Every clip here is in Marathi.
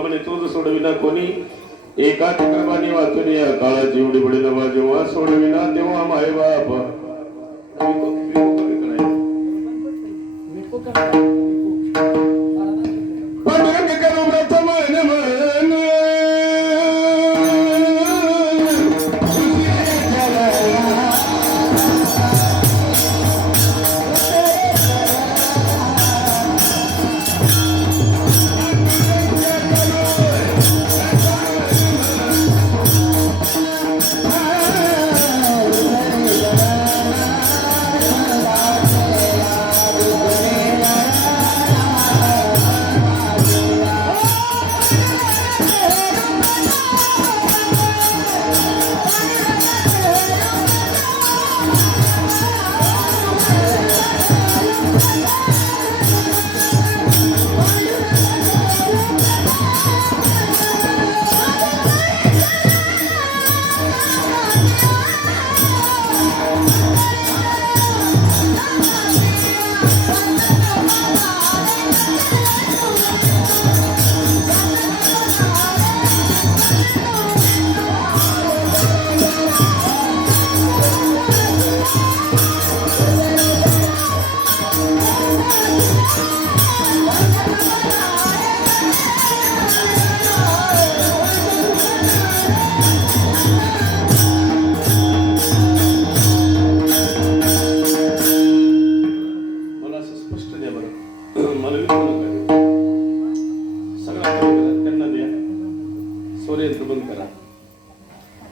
म्हणे तोच सोडविना कोणी एका क्रमाने वाचून या काळाची एवढी बडी नवा जेव्हा सोडविना तेव्हा माय बाप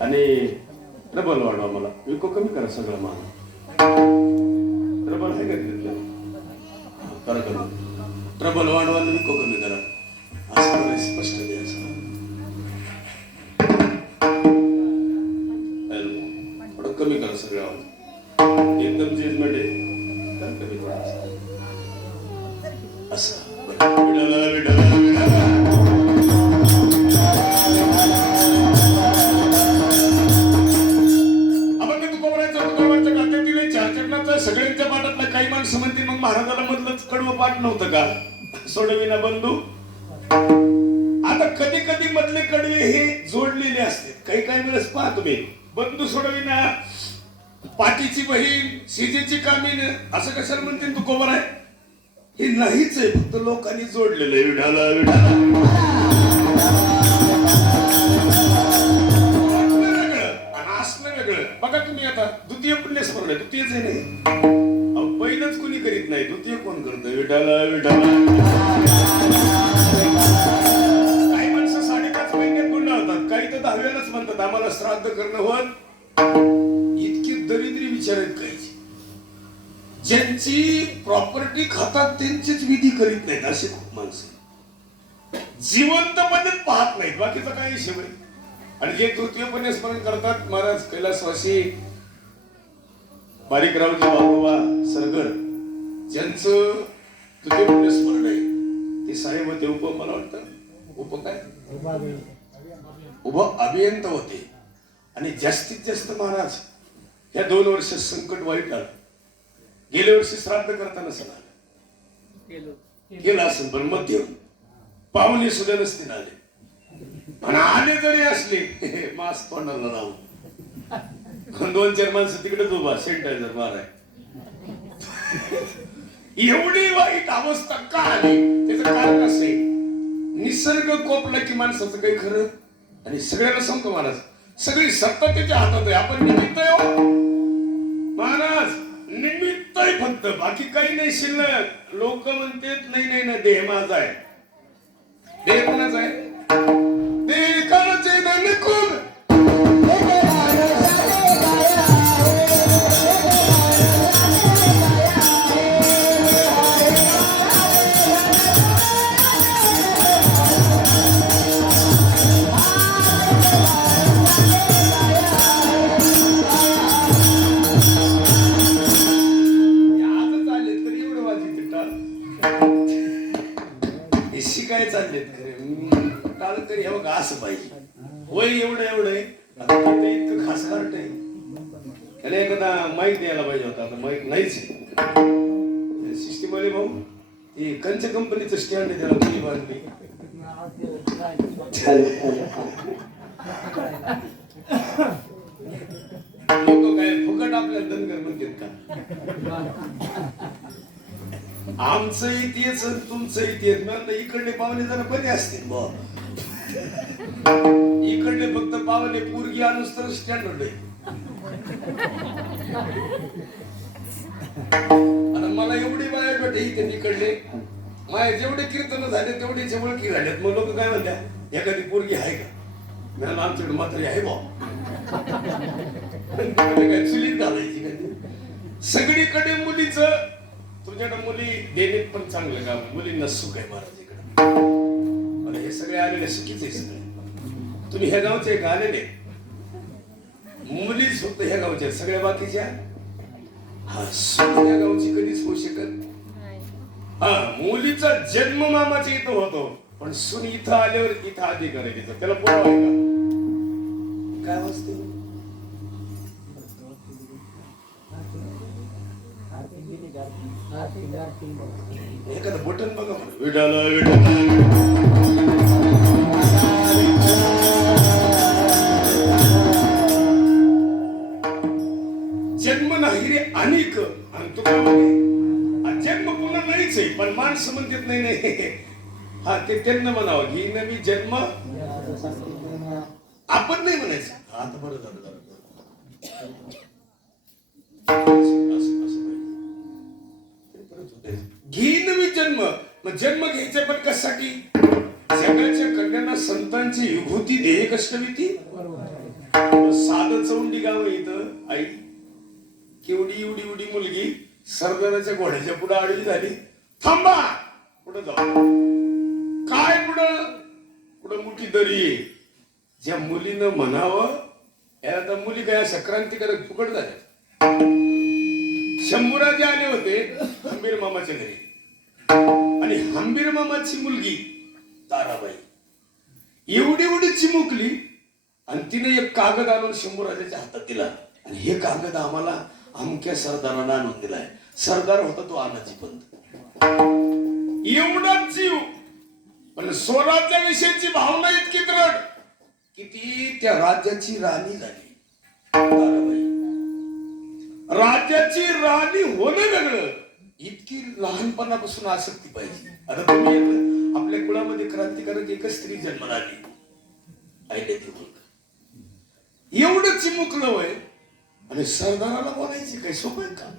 आणि ट्रबल वाढवा मला विको कमी करा सगळं मला ट्रबल आहे का तिथलं करा करा ट्रबल वाढवा आणि विको कमी करा असं स्पष्ट द्यायचं थोडं कमी करा सगळं आवाज एकदम जजमेंट आहे कमी करा असं विडाला विडाला विडाला सगळ्यांच्या पाठातलं काही माणसं म्हणतील मग महाराजाला मधलंच कडवं पाठ नव्हतं का सोडविना बंधू आता कधी कधी मधले कडवे हे जोडलेले असते काही काही वेळेस पहा तुम्ही बंधू सोडविना पाठीची बहीण शिजेची कामीन असं कशाला म्हणतील तू कोबर आहे हे नाहीच आहे फक्त लोकांनी जोडलेलं आहे विडाला विडाला असलं वेगळं बघा तुम्ही आता द्वितीय पुण्यस्मरण आहे द्वितीयच आहे नाही पहिलंच कोणी करीत नाही द्वितीय कोण करतं विडाला विडाला काही माणसं 5.5 महिन्यात गुंडाळतात काही तर 10व्यालाच म्हणतात आम्हाला श्राद्ध करणं होत इतकी दरिद्री विचार आहेत काहीची ज्यांची प्रॉपर्टी खातात त्यांचीच विधी करीत नाहीत असे खूप माणसं जिवंतपणे पाहत नाहीत बाकीचा काय हिशोब आहे आणि जे तृतीयपणे स्मरण करतात महाराज कैलासवासी बारीकरावजी बाबुबा सरगर ज्यांचं तृतीयपणे स्मरण आहे ते साहेब होते उप मला वाटतं उप काय उभ अभियंता होते आणि जास्तीत जास्त महाराज या 2 वर्ष संकट वाईट आलं गेल्या वर्षी श्राद्ध करताना सण गेला असेल पण मध्यम पाहुणे सुद्धा नसतील आले आणि आले जरी असले मास्क तोंडाला लावून 2-4 माणसं तिकडेच उभा सॅनिटायझर माराय एवढी वाईट अवस्था का आली त्याचं कारण असं आहे निसर्ग कोपला की माणसाचं काही खरं आणि सगळ्याला सांगतो महाराज सगळी सत्ता त्याच्या हातात आहे आपण निमित्त आहे हो महाराज निमित्त आहे फक्त बाकी काही नाही शिल्लक लोक म्हणतात नाही नाही ना देह माझा आहे देह कोणाचा आहे काय चाललेत खरे काल तरी हे बघा असं पाहिजे वय एवढं आहे इतकं खास कार्ट आहे त्याला एखादा माईक द्यायला पाहिजे होता आता माईक नाहीच सिस्टीम आले भाऊ ती कंच कंपनीचं स्टँड आहे त्याला कोणी बांधली लोक काय फुकट आपल्याला धनगर म्हणतात का? आमचं इतिहास तुमचं इतिहास म्हणलं इकडले पाहुणे जरा बरे असतील बा. इकडले फक्त पाहुणे पोरगी आणूस तर स्टँडर्ड आहे. आणि मला एवढी बाया भेटे इथे इकडले माझे जेवढे कीर्तन झाले तेवढे ओळखी झाल्यात. मग लोक काय म्हणल्या एखादी पोरगी आहे का? मला आमच्याकडे मात्र आहे बा. काय चुलीत घालायची का? सगळीकडे मुलीच तुझ्याकडे मुली देणे पण चांगलं का? मुलींना सुख आहे महाराज इकडे. मला हे सगळे आलेले सुखीच आहे सगळे. तुम्ही ह्या गावचे का आलेले? मुलीच फक्त ह्या गावच्या सगळ्या बाकीच्या हा सुख ह्या गावची कधीच होऊ शकत. हा मुलीचा जन्म मामाच्या इथं होतो पण सून इथं आल्यावर इथं आधी करायचं. त्याला पुरावा आहे का? काय वाजते? एखादं बटन बघा विडाला जन्म नाही रे अनेक. आणि तू काय म्हणे जन्म पुन्हा नाहीच आहे पण माणसं म्हणतात नाही नाही. हा ते त्यांना म्हणावं घी न मी जन्म आपण नाही म्हणायचं. आता बरं झालं घी नवी जन्म. मग जन्म घ्यायचा पण कशासाठी? जगाच्या कल्याणा संतांची विभूती ध्येय कष्टविती. साधं चौंडी गाव इथं आई केवढी एवढी एवढी मुलगी सरदाराच्या घोड्याच्या पुढे आडवी झाली. थांबा पुढे जाऊ. काय पुढं? पुढं मोठी दरी आहे. ज्या मुलीनं म्हणावं याला तर मुली काय सक्रांतिकारक फुकट झाल्या. शंभूराजे आले होते हंबीर मामाच्या घरी आणि हंबीर मामाची मुलगी ताराबाई एवढी एवढी चिमुकली आणि तिने एक कागद आणून शंभूराजाच्या हातात दिला. आणि हे कागद आम्हाला अमक्या सरदारांना आणून दिलाय. सरदार होता तो आनाजी पंत. एवढाच जीव पण स्वराज्या विषयीची भावना इतकी दृढ की ती त्या राज्याची राणी झाली. ताराबाई राज्याची राणी होणं वेगळं. इतकी लहानपणापासून आसक्ती पाहिजे. आता तुम्ही आपल्या कुळामध्ये क्रांतिकारक एकच स्त्री जन्माला आली अहिल्यादेवी होळकर. एवढं चिमुकलं वय आणि सरदाराला बोलायची काही सोपं आहे का?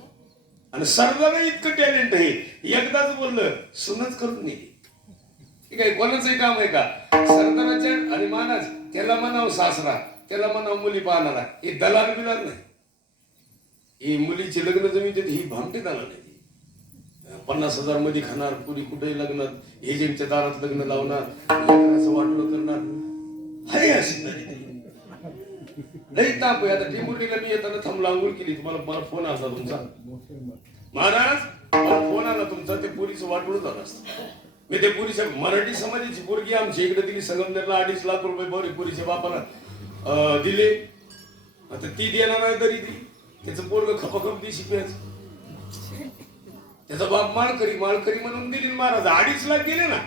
आणि सरदार इतकं टॅलेंट आहे एकदाच बोललं सुनच करून नाही. ठीक आहे कोणाचंही काम आहे का? सरदाराच्या आणि मानाच त्याला म्हणावं सासरा त्याला म्हणावं मुली पाहणारा. हे दलाल बिलाल नाही. ही मुलीचे लग्न जमीन ही भामटीत आलं नाही. 50,000 मध्ये खाणार पुरी कुठेही लग्नात एजंटच्या दारात लग्न लावणार लग्नाचं वाटलं करणार. हाय अशी लई ताप आहे. आता टिमुर्लीला मी येताना थांबला अंघोळ केली. मला फोन आला तुमचा महाराज मला फोन आला तुमचा. ते पुरीचं वाटोळ झालं असतं. मी ते पुरीच्या मराठी समाजाची पोरगी आमच्या इकडे दिली संगमनेरला 2.5 लाख रुपये बरे पुरीच्या बापाला दिले. आता ती देणार आहे तरी ती त्याचं पोरग खपाखप दिशी प्याच. त्याचा बाप माळकरी म्हणून दिली महाराज 2.5 लाख गेले ना.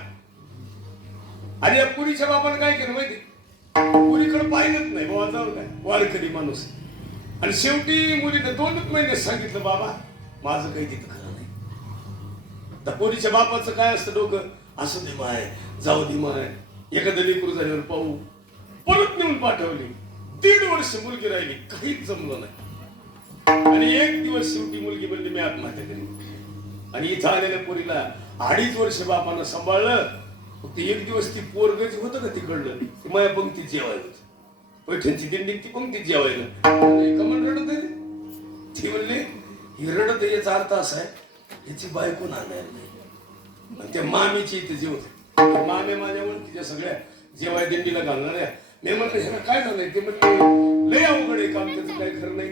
आणि या पुरीच्या बापाने काय केलं माहिती? पुरीकडे पाहिलंच नाही बाबा जाऊ काय वारकरी माणूस. आणि शेवटी मुलीने 2च महिने सांगितलं बाबा माझं काही तिथं खरं नाही. त्या पोरीच्या बापाचं काय असतं डोकं असं दे माय जाऊ दे माय एखादं लेकरू झाल्यावर पाहू. परत नेऊन पाठवली. 3 वर्ष मुलगी राहिली काहीच जमलं नाही. आणि एक दिवस शेवटी मुलगी म्हणली मी आत्महत्या करीन. आणि इथं आलेल्या पोरीला 2.5 वर्ष बापानं सांभाळलं. फक्त एक दिवस ती पोरगच होतं का तिकडलं ती माया पंक्तीत जेवायला होत. पैठणची दिंडी ती पंक्तीत जेवायला कमल रडत आहे. ती म्हणले ही रडत याचा अर्थ असा आहे याची बायको नांदायला नाही. त्या मामीची इथे जेवत मामे माझ्या ओळखीच्या सगळ्या जेवाय दिंडीला घालणाऱ्या. मी म्हटलं ह्याला काय झालंय? ते म्हणले लय अवघड आहे काम त्याचं काही खरं नाही.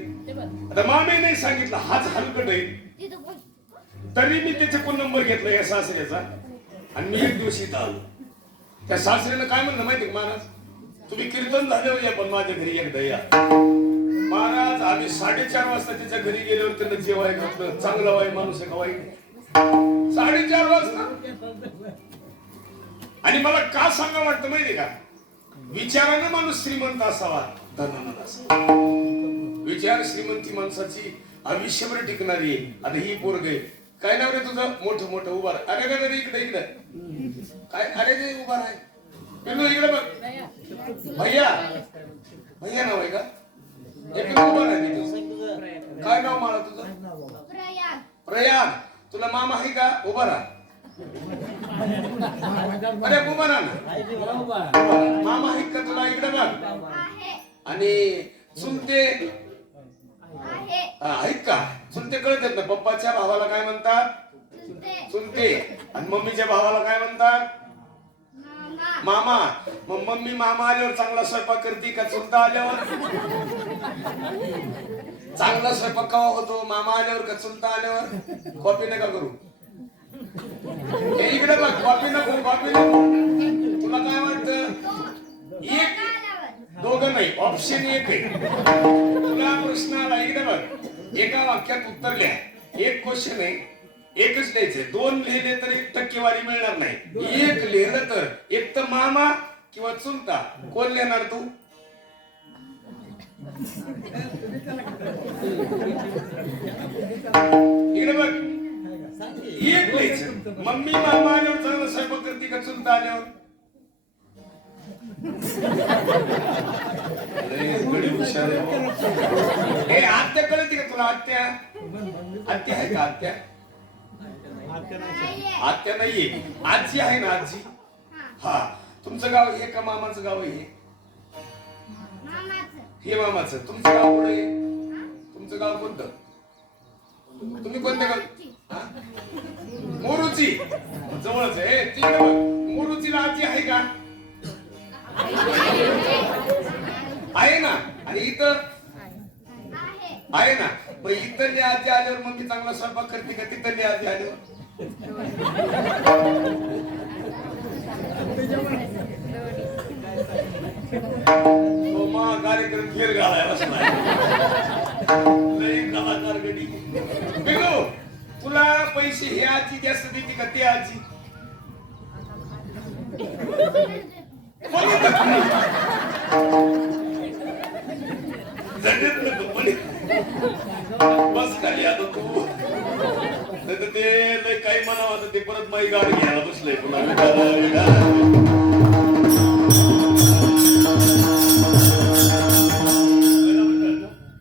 आता मामे नाही सांगितलं हाच हलकट आहे. तरी मी त्याचे कोण नंबर घेतला या सासऱ्याचा आणि मी एक दिवशी इथं आलो. त्या सासऱ्यानं काय म्हणलं माहिती महाराज तुम्ही कीर्तन झाल्यावर या पण माझ्या घरी एकदा या. महाराज आम्ही 4:30 वाजता त्याच्या घरी गेल्यावर त्यांना जेवाय घातलं. चांगला वाई माणूस आहे का वाईट? 4:30 वाजता. आणि मला का सांगा वाटतं माहितीये का विचाराने माणूस श्रीमंत असावा, धनानं नसावा. विचार श्रीमंती माणसाची आयुष्यभर टिकणारी आहे. आता ही पोरग आहे, काय नाव रे तुझं? मोठं मोठं उभा राह. अरे अरे इकडे इकडे काय, अरे रे उभा राह, पिल्लू इकडे बघ. भैया, भैया नाव आहे का? हे पिल्लू उभा राह तिथे. काय नाव मला तुझं? प्रयाग. तुला मामा आहे का? उभा राह. अरे उभा राह ना. मामा आहे का तुला? इकडे बघ. आणि चुलते आहेत का? चुलते कळत आहेत ना? पप्पाच्या भावाला काय म्हणतात? चुलते. आणि मम्मीच्या भावाला काय म्हणतात? मामा. मग मम्मी मामा आल्यावर चांगला स्वयंपाक करते का चुलता आल्यावर? चांगला स्वयंपाक केव्हा होतो? मामा आल्यावर का चुलता आल्यावर? कॉपी नका करू. इकडे बघ, कॉपी नको, कॉपी नको. तुला काय वाटतं? एक दोघं नाही, ऑप्शन एक आहे. तुला प्रश्न आला, इकडे बघ. एका वाक्यात उत्तर लिहा. एक क्वेश्चन आहे, एकच लिहायचंय. दोन लिहिले तर 1 टक्केवारी मिळणार नाही. एक लिहिलं तर एक तर मामा किंवा चुलता. कोण लिहिणार तू? इकडे बघ, एक लिहायचं. मम्मी मामा आल्यावर चांगला स्वयंपाक करते का चुलता आल्यावर? हे आत्या कळते का तुला? आत्या, आत्या आहे का? आत्या, आत्या नाहीये. आजी आहे ना? आजी. हा. तुमचं गाव हे का मामाचं गाव आहे? हे मामाचं. तुमचं गाव कुठे आहे? तुमचं गाव कोणतं? तुम्ही कोणत्या गाव? मोरूची. जवळच आहे. तिकडे बघ, मोरूचीला आजी आहे का? आहे ना. आणि इथं आहे ना. पण इथली आजी आल्यावर मग मी चांगला स्वयंपाक करते का तिथली आजी आल्यावर? तो मग कार्यक्रम फेर घालाय बसलाय. लई कलाकार गडी. बिगो, तुला पैसे हे आजी जास्त देते का ते आजी? बस खाली आता तू. ते लय काही म्हणावं ते परत माई गाडी घ्यायला बसलंय.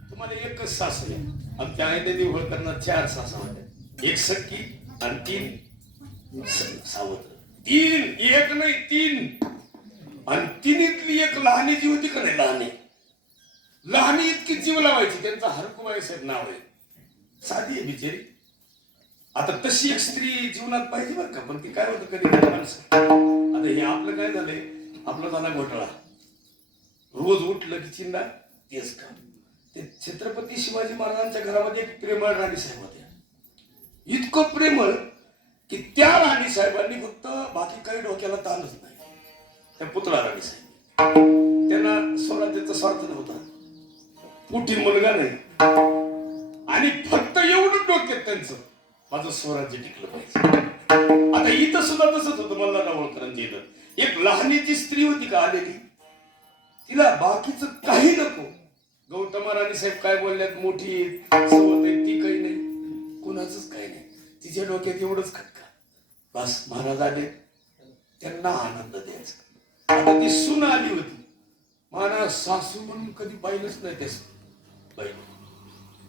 तुम्हाला एकच सासू आहे. आमच्या आईने निवड करणार 4 सासा होत्या. 1 सख्खी आणि 3 सावत्र. 3, 1 नाही 3. आणि 3तली 1 लहानी जी होती का नाही? लहानी इतकी जीव लावायची. त्यांचा हरकुबाई साहेब नाव आहे. साधी आहे बिचारी. आता तशी एक स्त्री जीवनात पाहिजे बरं का. पण ती काय होतं कधी माणसं. आता हे आपलं काय झालंय? आपला झाला घोटाळा. रोज उठलं की चिंता तेच काम. ते छत्रपती शिवाजी महाराजांच्या घरामध्ये एक प्रेमळ राणी साहेब होत्या. इतकं प्रेमळ की त्या राणी साहेबांनी फक्त बाकी काही डोक्याला ताणच नाही. त्या पुतळा राणी साहेब त्यांना स्वराज्याचा स्वार्थ नव्हता. पोटी मुलगा नाही. आणि फक्त एवढं डोक्यात त्यांचं, माझं स्वराज्य टिकलं पाहिजे. आता इथं सुद्धा तसंच होतं. मला होळकरांच्या इथं एक लहानीची स्त्री होती का आलेली. तिला बाकीचं काही नको. गौतम राणी साहेब काय बोलल्यात, मोठी सवत आहे ती काही नाही, कुणाचंच काही नाही. तिच्या डोक्यात एवढंच खटका. बस महाराज आले, त्यांना आनंद द्यायचा. आता ती सून आली होती. महाराज सासू म्हणून कधी पाहिलंच नाही त्यास बाई.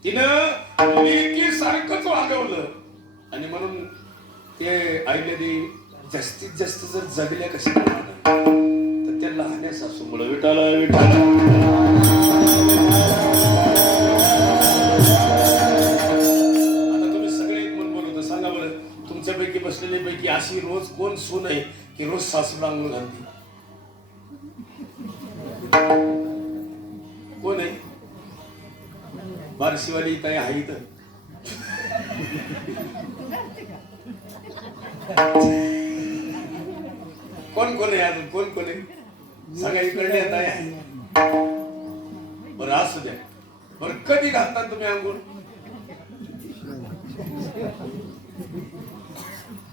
तिनं लेकी सारखंच वागवलं. आणि म्हणून ते आईले जास्तीत जास्त जर जगल्या कशा तर त्या लहान्या सासूमुळे विठाला विठाला. आता तुम्ही सगळे एक मन बोलवता. सांगा बरं, तुमच्यापैकी बसलेले पैकी अशी रोज कोण सून आहे की रोज सासूला अंघोळ घालते? कोण आहे? बारशीवाली काय आहे इथं? कोण कोण आहे अजून? कोण कोण आहे? सगळ्या इकडे येत आहे. बरं असू द्या. बरं कधी घालता तुम्ही अंघोळ?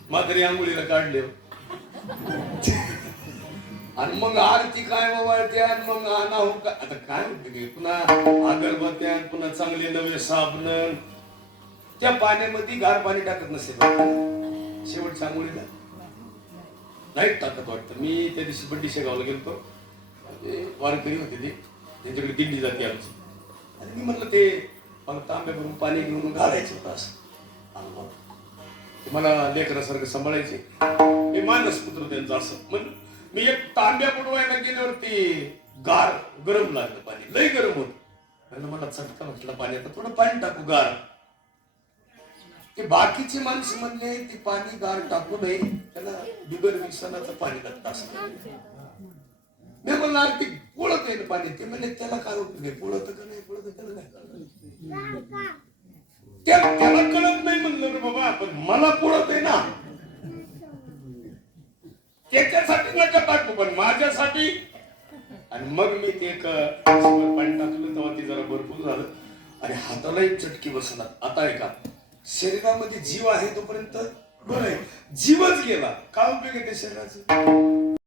म्हातारी आंघोळीला काढले. आणि मग आरती काय वळते आणि मग आणा हो का आता काय होते की पुन्हा अगरबत्त्या पुन्हा चांगले नवे साबण त्या पाण्यामध्ये गार पाणी टाकत नसेल शेवटच्या आंघोळीला नाही टाकत वाटतं. मी त्या दिवशी बड्डी शेगावला गेलतो वारकरी होते ते त्यांच्याकडे दिंडी जाते आमची आणि मी म्हटलं ते मला तांब्या भरून पाणी घेऊन घालायचं होतं असं अनुभव ते मला लेकरासारखं सांभाळायचे हे मानस पुत्र त्यांचं असं म्हणून मी एक तांब्या बुडवायला गेल्यावरती गार गरम लागलं पाणी लय गरम होत मला चटका म्हटलं पाणी आता थोडं पाणी टाकू गार ते बाकीचे माणसं म्हणले ते पाणी गार टाकू नये त्याला बिगर विसनाचं पाणी लागतं असं मी म्हणणार ते पोळत आहे पाणी ते म्हणजे त्याला काय उपयोग आहे पोळत का नाही पोळत त्याला नाही त्याला कळत नाही म्हणलं रे बाबा पण मला पोळत आहे ना त्याच्यासाठी नका टाकू पण माझ्यासाठी आणि मग मी ते एक पाणी टाकलं तेव्हा ते जरा भरपूर झालं आणि हातालाही चटकी बसणार. आता आहे का शरीरामध्ये जीव आहे तोपर्यंत बरं आहे जीवच गेला काय उपयोग आहे त्या शरीराचा